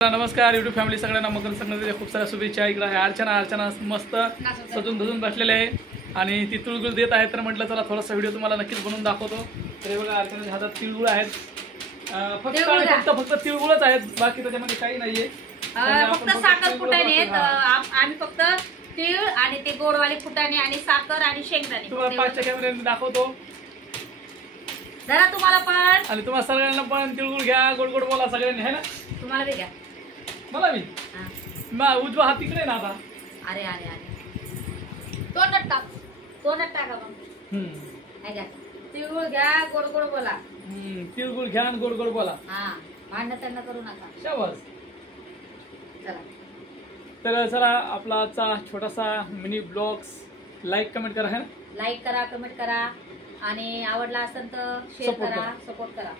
नमस्कार YouTube family, सगळ्यांना मकर संक्रांतीच्या खूप साऱ्या शुभेच्छा. इकडे आहे अर्चना मस्त सजून धजून बसलेले आहे आणि ती तिळगुळ देत आहे. तर म्हटलं चला थोडासा व्हिडिओ तुम्हाला नक्कीच बनवून दाखवतो. तर बघा अर्चनाच्या हातात तिळगुळ आहेत. फक्त तिळगुळच आहेत, बाकी त्याच्यामध्ये काही नाहीये. फक्त साखर फुटाणे आहेत. आम्ही फक्त तीळ आणि ते गोडवाले फुटाणे आणि साखर आणि शेंगदाणे तुम्हाला पाचच्या कॅमेऱ्याने दाखवतो जरा तुम्हाला पण आणि तुम्हाला सगळ्यांना पण तिळगुळ घ्या, गोड गोड बोला सगळ्यांनी, है ना. तुम्हाला बी घ्या, मला बी उजवा हात तिकडे ना आता. अरे अरे अरे तोंडात टाका मग. तिळगुळ घ्या, गोड गोड बोला. तिळगुळ घ्या आणि गोड गोड बोला. हा, भांडण त्यांना करू नका. शाबास. चला तर चला आपला आजचा छोटासा मिनी ब्लॉग्स लाईक कमेंट करा, है ना. लाईक करा, कमेंट करा आणि आवडला असेल तर शेअर करा, सपोर्ट करा.